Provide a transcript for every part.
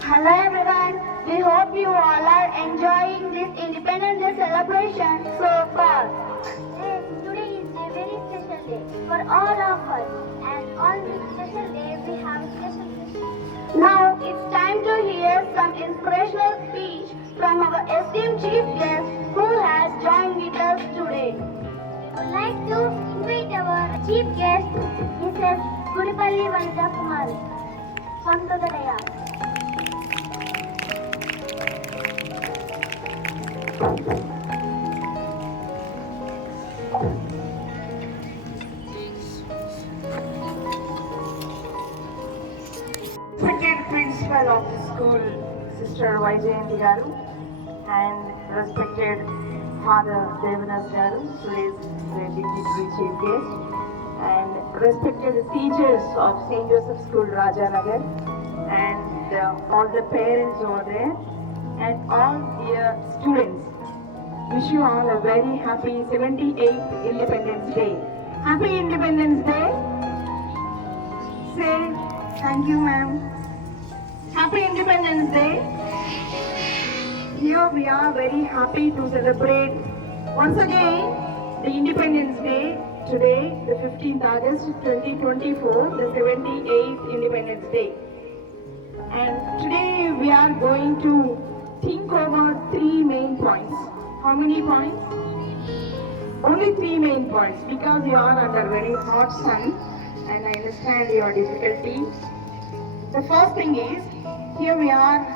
Hello everyone, we hope you all are enjoying this Independence Day celebration so far. Yes, today is a very special day for all of us, and on this special day we have a special guest. Now it's time to hear some inspirational speech from our esteemed chief guest who has joined with us today. We would like to invite our chief guest, Mrs. Gudipalli Vanita Kumari, from the dais. Respected principal of the school, Sister Vaijayanti Garu, and respected Father Devanas Garu, today's dignitary chief guest, and respected teachers of St. Joseph School, Rajanagar, and all the parents over there, and all dear students. Wish you all a very happy 78th Independence Day. Happy Independence Day. Say thank you, ma'am. Happy Independence Day. Here we are very happy to celebrate once again the Independence Day today, the 15th August 2024, the 78th Independence Day. And today we are going to think over three main points. How many points? Only three main points because you are under very hot sun and I understand your difficulty. The first thing is, here we are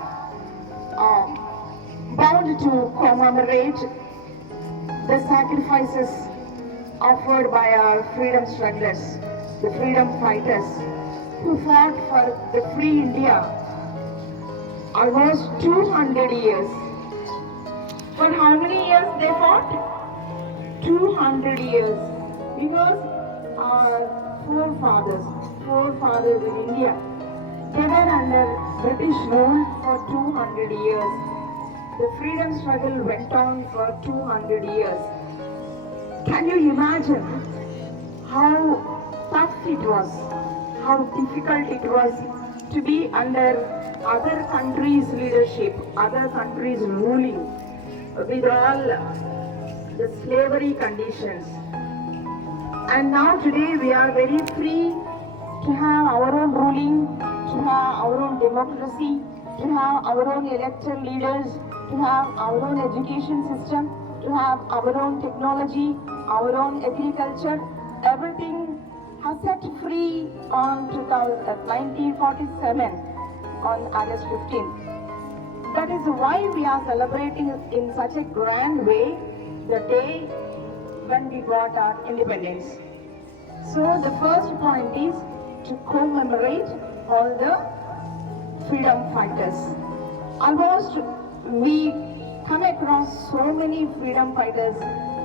bound to commemorate the sacrifices offered by our freedom strugglers, the freedom fighters who fought for the free India almost 200 years. For how many years they fought? 200 years. Because our forefathers in India, they were under British rule for 200 years. The freedom struggle went on for 200 years. Can you imagine how tough it was, how difficult it was to be under other countries' leadership, other countries' ruling, with all the slavery conditions. And now today we are very free to have our own ruling, to have our own democracy, to have our own elected leaders, to have our own education system, to have our own technology, our own agriculture. Everything has set free on 1947 on August 15th. That is why we are celebrating in such a grand way the day when we got our independence. So the first point is to commemorate all the freedom fighters. Almost we come across so many freedom fighters,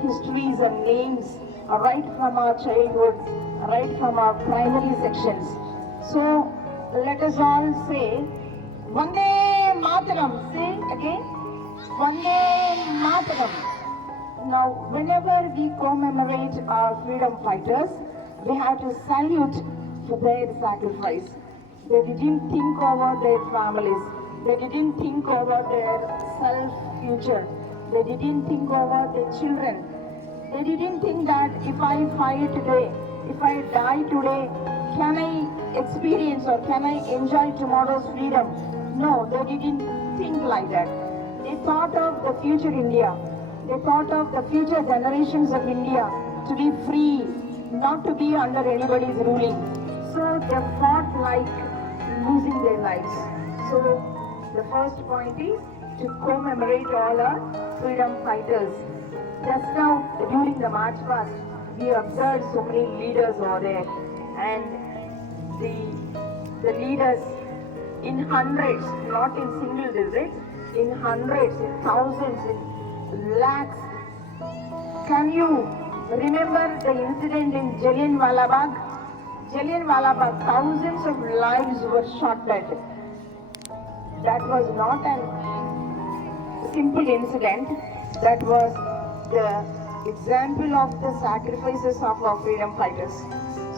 histories and names right from our childhood, right from our primary sections. So let us all say, Vande Mataram. Say again, Vande Mataram. Now, whenever we commemorate our freedom fighters, we have to salute for their sacrifice. They didn't think over their families. They didn't think over their self-future. They didn't think over their children. They didn't think that if I fight today, if I die today, can I experience or can I enjoy tomorrow's freedom? No, they didn't think like that. They thought of the future India. They thought of the future generations of India to be free, not to be under anybody's ruling. So they fought like losing their lives. So the first point is to commemorate all our freedom fighters. Just now, during the March past, we observed so many leaders over there, and the leaders in hundreds, not in single digits, in hundreds, in thousands, in lakhs. Can you remember the incident in Jallianwala Bagh? Jallianwala Bagh, thousands of lives were shot dead. That was not a simple incident. That was the example of the sacrifices of our freedom fighters.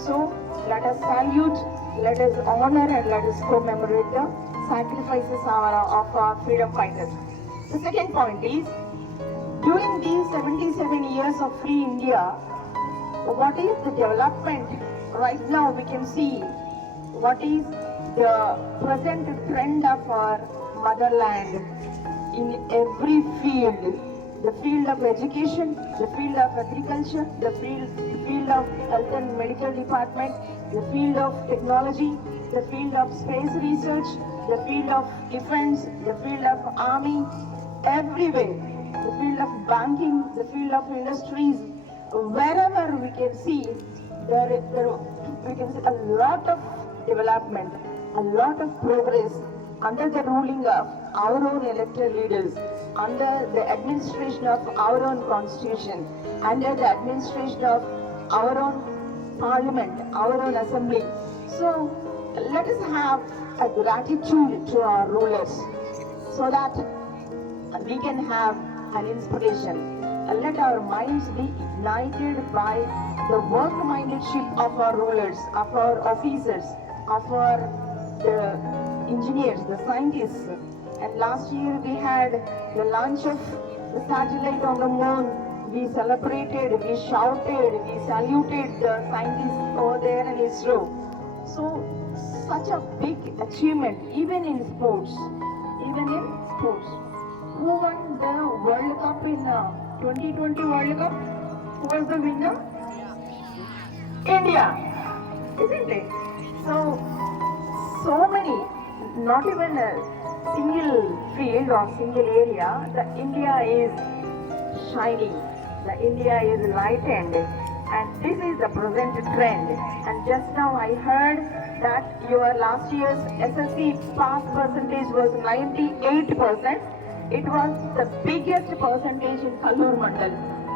So let us salute let us honor and let us commemorate the sacrifices of our freedom fighters. The second point is, during these 77 years of free India, what is the development? Right now we can see what is the present trend of our motherland in every field. The field of education, the field of agriculture, the field of health and medical department, the field of technology, the field of space research, the field of defense, the field of army, everywhere, the field of banking, the field of industries, wherever we can see, we can see a lot of development, a lot of progress under the ruling of our own elected leaders, under the administration of our own constitution, under the administration of our own parliament, our own assembly. So let us have a gratitude to our rulers so that we can have an inspiration. Let our minds be ignited by the work-mindedship of our rulers, of our officers, of our engineers, the scientists. And last year we had the launch of the satellite on the moon. We celebrated, we shouted, we saluted the scientists over there in ISRO. So such a big achievement, even in sports. Who won the World Cup in 2020 World Cup? Who was the winner? India, isn't it? So many, not even a single field or single area, the India is shining, the India is lightened, and this is the present trend. And just now I heard that your last year's SSC pass percentage was 98%. It was the biggest percentage in Kallur Mandal,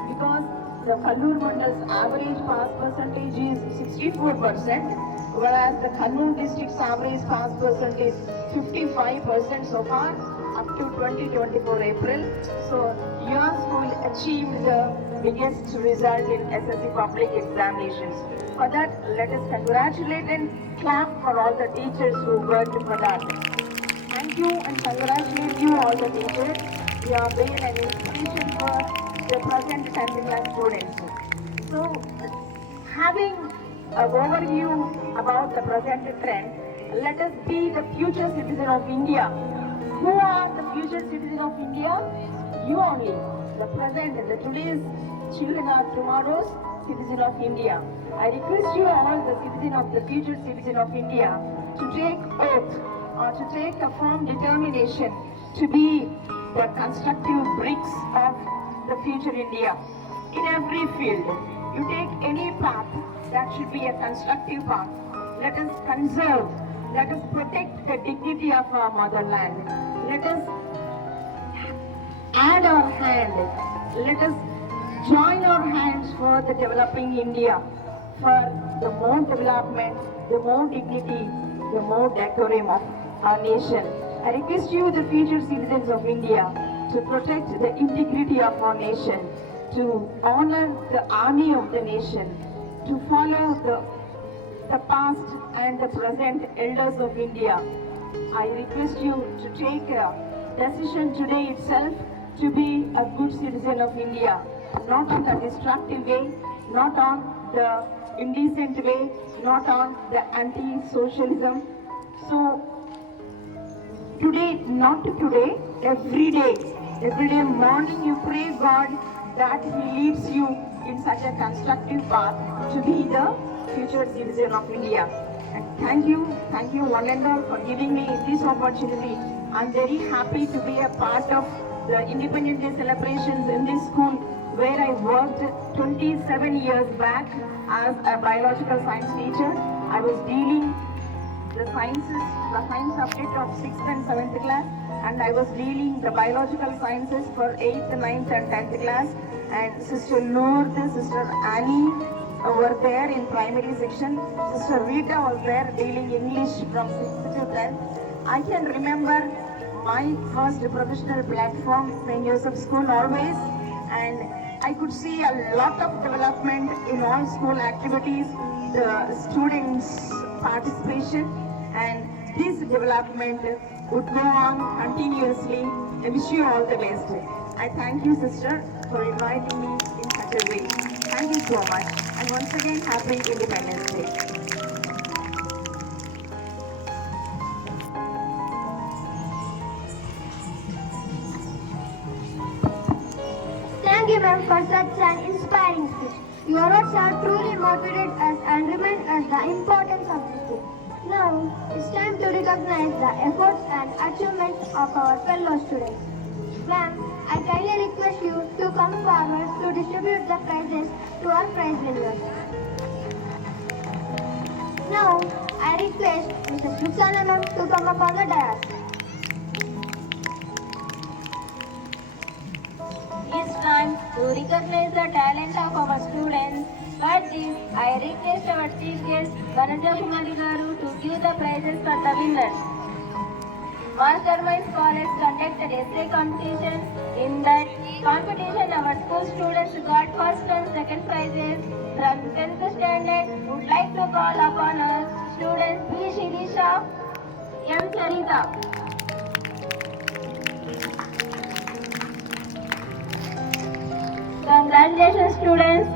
because the Kallur Mandal's average pass percentage is 64%, whereas the Kannur district's average pass percentage is 55% so far up to 2024 April. So your school achieved the biggest result in SSC public examinations. For that, let us congratulate and clap for all the teachers who worked for that. Thank you and congratulate you all the teachers. You have been an inspiration for the present 10th class students. So, having an overview about the present trend, let us be the future citizen of India. Who are the future citizens of India? You only. The present, the today's children are tomorrow's citizen of India. I request you all, the citizen of the future citizen of India, to take oath or to take a firm determination to be the constructive bricks of the future India. In every field, you take any path, that should be a constructive path. Let us conserve, let us protect the dignity of our motherland. Let us add our hand, let us join our hands for the developing India, for the more development, the more dignity, the more decorum of our nation. I request you, the future citizens of India, to protect the integrity of our nation, to honor the army of the nation, to follow the past and the present elders of India. I request you to take a decision today itself to be a good citizen of India, not in a destructive way, not on the indecent way, not on the anti-socialism. So today, not today, every day morning you pray God that He leads you in such a constructive path to be the future citizen of India. And thank you one and all for giving me this opportunity. I'm very happy to be a part of the Independence Day celebrations in this school where I worked 27 years back as a biological science teacher. I was dealing the science subject of 6th and 7th class, and I was dealing the biological sciences for 8th, 9th and 10th class, and Sister Noor, Sister Annie were there in primary section. Sister Rita was there dealing English from 6th to 10th. I can remember my first professional platform, St. Joseph School always, and I could see a lot of development in all school activities. The students participation, and this development would go on continuously. I wish you all the best. I thank you, sister, for inviting me in such a way. Thank you so much. And once again, happy Independence Day. Thank you, ma'am, for such an inspiring speech. Your words have truly motivated us and remind us the importance of the school. Now, it's time to recognize the efforts and achievements of our fellow students. Ma'am, I kindly request you to come forward to distribute the prizes to our prize winners. Now, I request Mrs. Luxana ma'am to come up on the dais. It's time to recognize the talent of our students. But this, I request our chief guest, Vanaja Kumari Garu, to give the prizes for the winners. Masterminds College conducted essay competition. In that competition, our school students got first and second prizes. From 10th standard, would like to call upon our students B. Shirisha, M. Charita. Congratulations, students.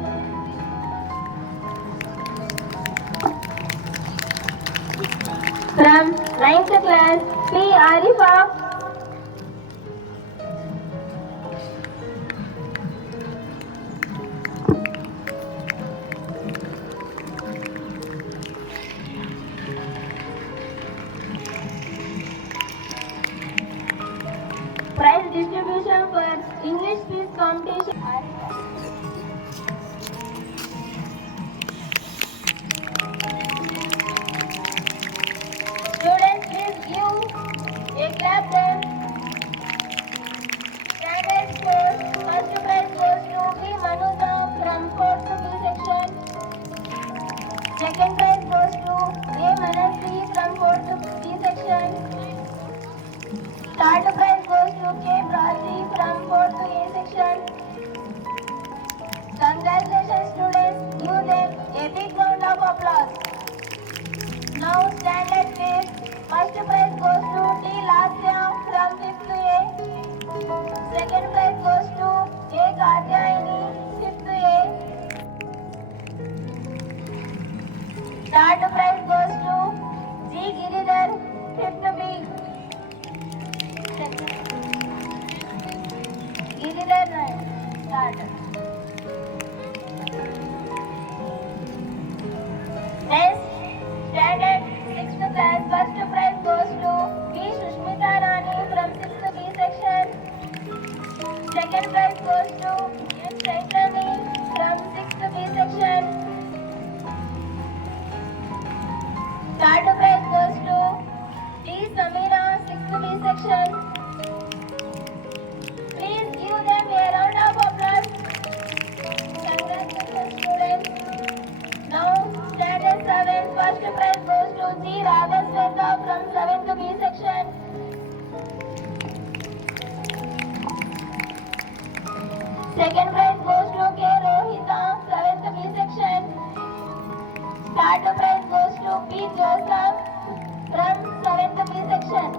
From 9th class, P. Arifa. Prize distribution for English quiz competition. Students, please give a clap them. Standard score. First prize goes to B. Manuja from 4th B section. Second prize goes to A. Manasri from 4th B section. Third prize goes to K. Prati from 4th A section. Congratulations, students. Give them a big round of applause. Now standard quiz. First prize goes to T. Lasya from 5th A. Second prize goes to A. Katyayani, 5th A. Third prize goes to G. Giridhar, 5th B. Giridhar, third. Next, standard 6th class, first prize goes to B. Sushmita Rani from 6th B section. Second prize goes to M. Chaitrani from 6th B section. Third prize goes to D. Samira, 6th B section. Please give them a round of applause. Congratulations, students. Now, standard 7, first prize goes to G. Raghasweta from 7th B section. Second prize goes to K. Rohita, 7th B section. Third prize goes to P. Joseph from 7th B section.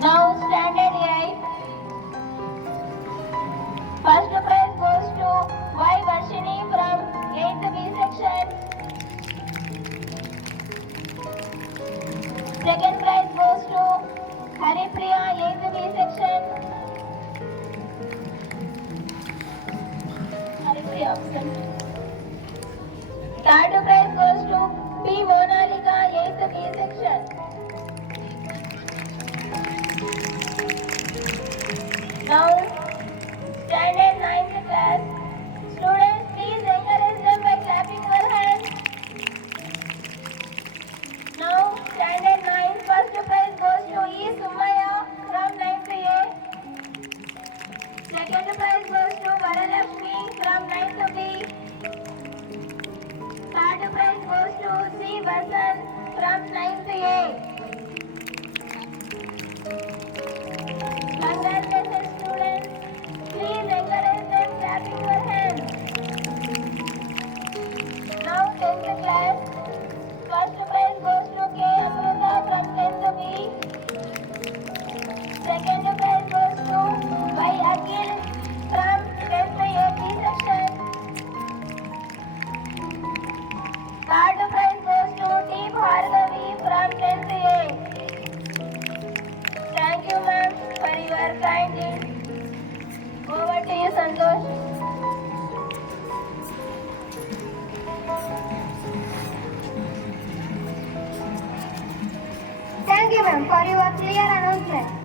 Now, standard 8. First prize goes to Y. Varshini from 8th B section. Second prize goes to Haripriya, 8th B section. Haripriya, absent. Third prize goes to P. Monalika, 8th B section. Now, standard 9th class. Students, please encourage them by clapping your hands. Now, standard 9, first prize goes to E. Sumaya from 9th A. Second prize goes to Varalakshmi from 9th B. Third prize goes to C. Vasan from 9th A. Congratulations, students. Please encourage them clapping your hands. your kind deed. Over to you, Santosh. Thank you, ma'am, for your clear announcement.